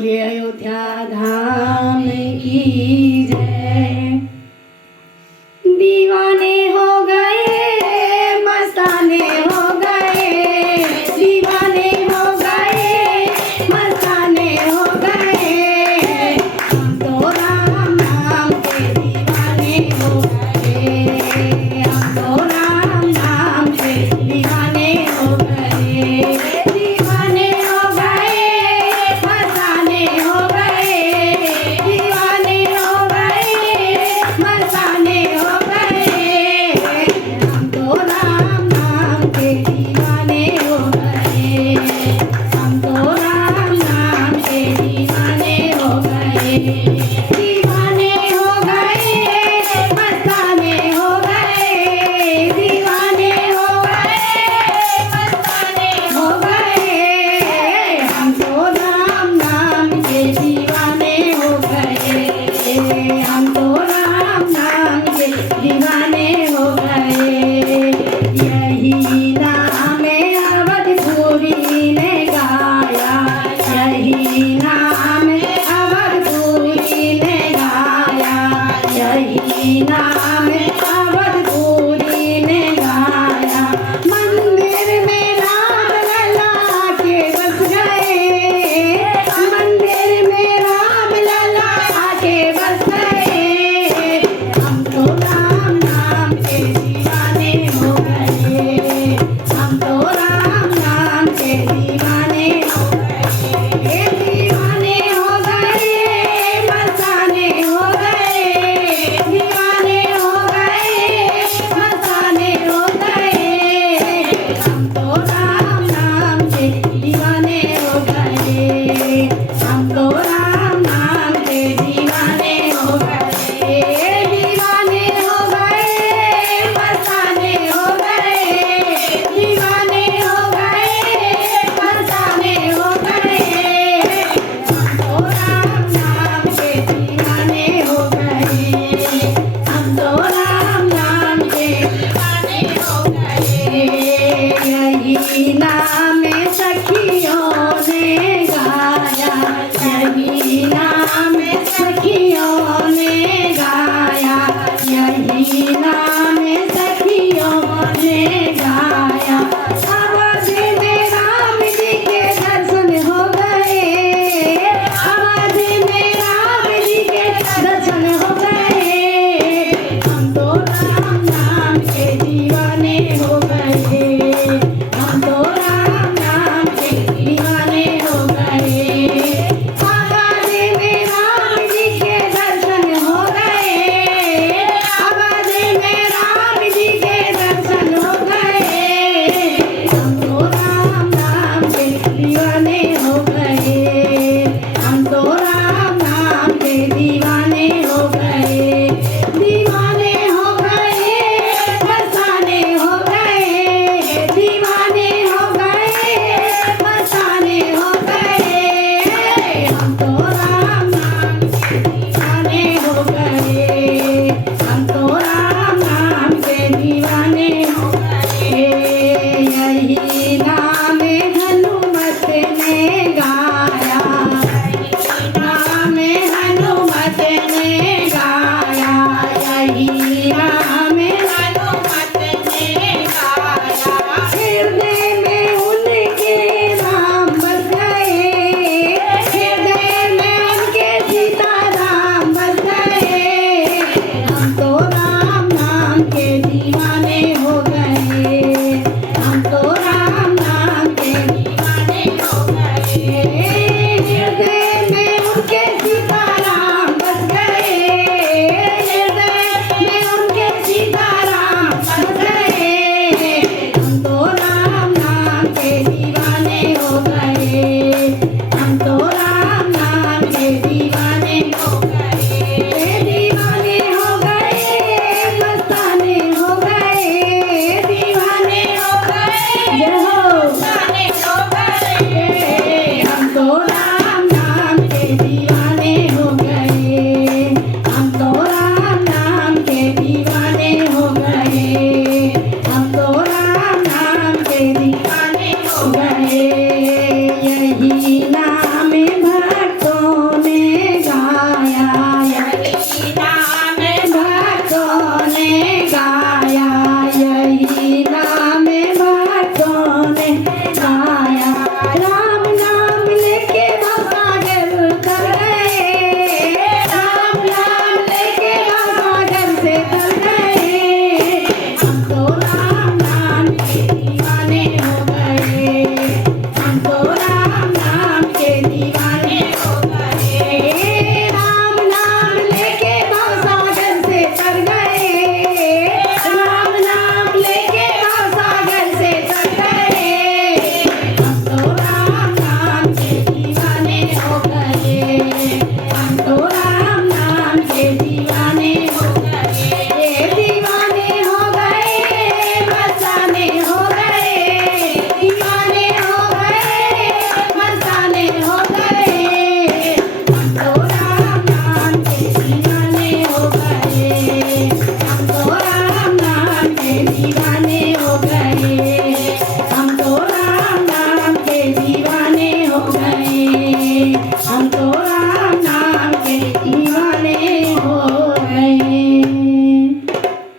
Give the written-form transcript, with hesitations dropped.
बोलिए अयोध्या धाम की जय। दीवाने हो गए मस्ताने हो गए, दीवाने हो गए मस्ताने हो गए, हम तो राम नाम के दीवाने हो गए, हम तो राम नाम के दीवाने हो गए। दीवाने हो गए मस्ताने हो गए, दीवाने हो गए मस्ताने हो गए, हम तो राम नाम के दीवाने हो गए, हम तो राम नाम के दीवाने हो गए। दीवाने हो गए मस्ताने हो गए, दीवाने हो गए मस्ताने हो गए, हम तो राम नाम के दीवाने हो गए, हम तो राम नाम के दीवाने हो गए। यही नाम अवधपुरी ने गाया, यही नाम अवधपुरी ने गाया, यही नाम अवधपुरी ने गाया। मंदिर में राम लला के बस गए, मंदिर में राम लला के बस गए, हम तो राम नाम के दीवाने हो गए, हम तो राम नाम के दीवाने हो गए। दीवाने हो गए मस्ताने हो गए, दीवाने हो गए मस्ताने हो गए, हम तो राम नाम के दीवाने हो गए, हम तो राम नाम के दीवाने हो गए। दीवाने हो गए मस्ताने हो गए, दीवाने हो गए मस्ताने हो गए, हम तो राम नाम के दीवाने हो गए, हम तो राम नाम के दीवाने हो गए। यही नाम सखियों ने गाया, यही नाम सखियों ने गाया, यही नाम सखियों ने गाया। आवाज में राम जी के दर्शन हो गए, आवाज में राम जी के दर्शन हो गए, हम तो राम नाम के दीवाने हो गए, हम तो राम नाम के दीवाने हो गए। आवाज में राम जी के दर्शन हो गए, आवाज में राम जी के दर्शन हो गए, हम तो राम नाम के दीवाने हो गए, हम तो राम नाम के दीवाने हो गए। दीवाने हो गए मस्ताने हो गए, दीवाने हो गए मस्ताने हो गए, हम तो राम नाम के दीवाने हो गए, हम तो राम नाम के दीवाने हो गए। यही नाम हनुमत ने गाया, यही नाम हनुमत ने गाया, यही नाम हनुमत ने गाया। हृदय में उनके राम बस गए, हृदय में उनके सीताराम बस गए, हम तो राम नाम के दीवाने हो गए, हम तो राम नाम के दीवाने हो गए। हृदय में उनके सीताराम बस गए, हृदय में उनके सीताराम बस गए, हम तो राम नाम के दीवाने हो गए, हम तो राम नाम के दीवाने हो गए। दीवाने हो गए मस्ताने हो गए, दीवाने हो गए, जय हो मस्ताने हो गए, हम तो राम नाम के दीवाने हो गए, हम तो राम नाम के दीवाने हो गए, हम तो राम नाम के दीवाने हो गए। यही नाम भक्तों हम